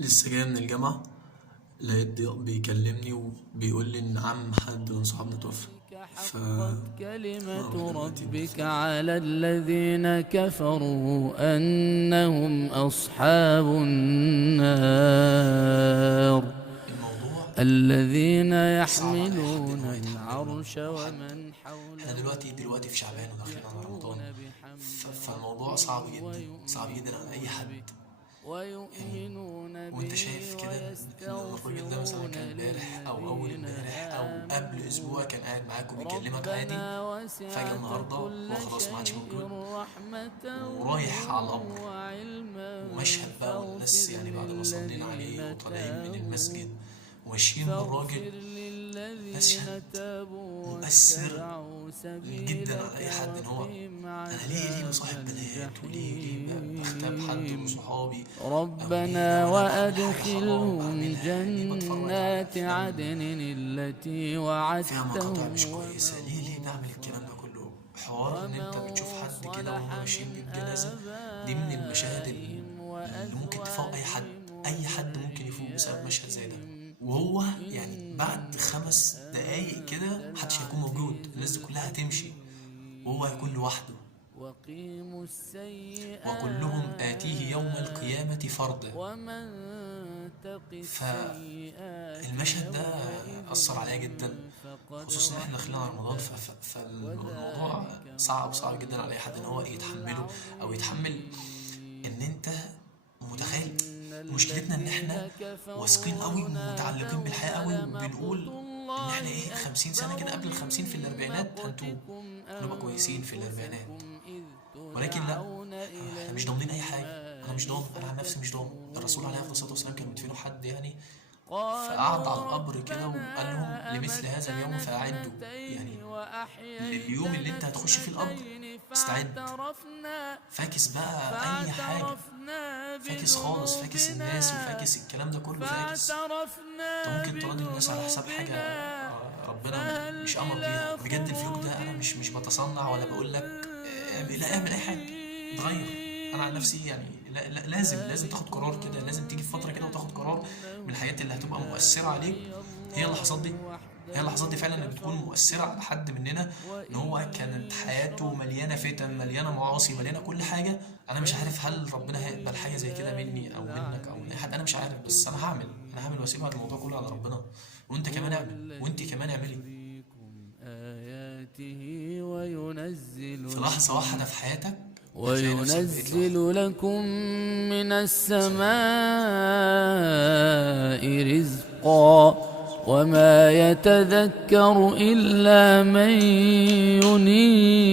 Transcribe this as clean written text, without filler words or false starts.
لسه جاي من الجامعة، لقيت ضياء بيكلمني وبيقول لي إن عم حد من صحابنا توفى. ف حقت كلمة دلوقتي ربك على الذين كفروا أنهم أصحاب النار الموضوع الذين صعب على أي حد إن يحملون هو يتحمله العرش لو حد. ومن احنا حوله دلوقتي في شعبان وداخلين على رمضان. يسبحون بحمد فالموضوع صعب ربهم جدا، صعب جدا على أي ويؤمنون حد به يعني. ويؤمنون وانت به شايف كده إن الراجل ده مثلا ويستغفرون كان امبارح او اول للذين امبارح او قبل اسبوع آمنوا كان قاعد معاك وبيكلمك عادي، ربنا فجأة وسعت النهارده كل هو خلاص ما عادش شيء موجود رحمة ورايح على القبر. وعلما ومشهد بقى والناس فاغفر يعني بعد ما صلينا عليه للذين وطالعين من تابوا المسجد وماشيين بالراجل، فاغفر للذين مشهد تابوا مؤثر واتبعوا جدا على سبيلك اي حد. ان هو وقهم انا ليه بصاحب عذاب بنات، وليه بغتاب حد من الجحيم صحابي، او ليه ربنا لو انا بعمل حاجه حرام وأدخلهم بعملها، ليه بتفرج على جنات افلام عدن التي فيها مقاطع مش وعدتهم كويسه، ليه بعمل الكلام ده كله؟ حوار ان انت بتشوف ومن حد كده صلح وهم ماشيين من بالجنازه، دي من المشاهد آبائهم اللي ممكن تفوق اي حد. وأزواجهم اي حد ممكن يفوق بسبب مشهد زي ده. وذرياتهم وهو يعني بعد إنك 5 دقايق أنت كده محدش هيكون موجود، العزيز الناس دي كلها هتمشي وهو هيكون الحكيم لوحده. وقيموا وكلهم آتيه يوم القيامة السيئات فردا. ومن تق السيئات فالمشهد ده يومئذ أثر عليا جدا، فقد خصوصا إن احنا داخلين على رمضان. رحمته فالموضوع وذلك هو صعب جدا على أي حد إن هو الفوز يتحمله أو يتحمل. إن العظيم أنت متخيل إن مشكلتنا إن الذين احنا واثقين قوي كفروا ومتعلقين ونادوا بالحياة قوي ولمقت وبنقول إن احنا الله 50 سنة كده، أكبر قبل من ال50 في الأربعينات هنتوب مقتكم ونبقى كويسين في الأربعينات. أنفسكم إذ ولكن لا، تدعون إلى احنا مش ضامنين أي حاجة. أنا مش ضامن، الإيمان أنا عن نفسي مش ضامن. الرسول عليه الصلاة والسلام كانوا فتكفرون بيدفنوا حد يعني، فقعد على قالوا القبر كده وقال لهم ربنا لمثل هذا اليوم أمتنا فأعدوا يعني. اثنتين لليوم اللي وأحييتنا انت هتخش فيه القبر اثنتين استعد. فاعترفنا فاكس بقى اي حاجة، فاعترفنا فاكس خالص، فاكس الناس بذنوبنا وفاكس الكلام ده كله، فاكس. انت فاعترفنا ممكن تراضي الناس على حساب حاجة بذنوبنا ربنا فهل مش امر بيها إلى بجد. الفلوك ده انا خروج مش بتصنع ولا بقول لك من لا اعمل اي حاجة، اتغير. انا عن سبيل نفسي يعني لا لازم تاخد قرار كده، لازم تيجي في فترة كده وتاخد قرار من بأنه الحاجات اللي هتبقى لا مؤثرة عليك. هي الله اللحظات دي، هي وحده اللحظات دي فعلا اللي بتكون مؤثرة على حد مننا. ان وإن هو كانت حياته يشرق مليانة فتن، مليانة معاصي، مليانة كل حاجة. انا مش عارف هل ربنا هيقبل حاجة زي كده مني او منك او من اي حد، انا مش عارف. بس انا هعمل واسيب هذا الموضوع كله على ربنا. وانت كمان هو اعمل، وانت الذي كمان اعملي. يريكم آياته وينزل في لحظة لكم واحدة في حياتك هتلاقي نفسك بقيت لوحدك. وينزل لكم من سلام. السماء رزقا وما يتذكر إلا من ينيب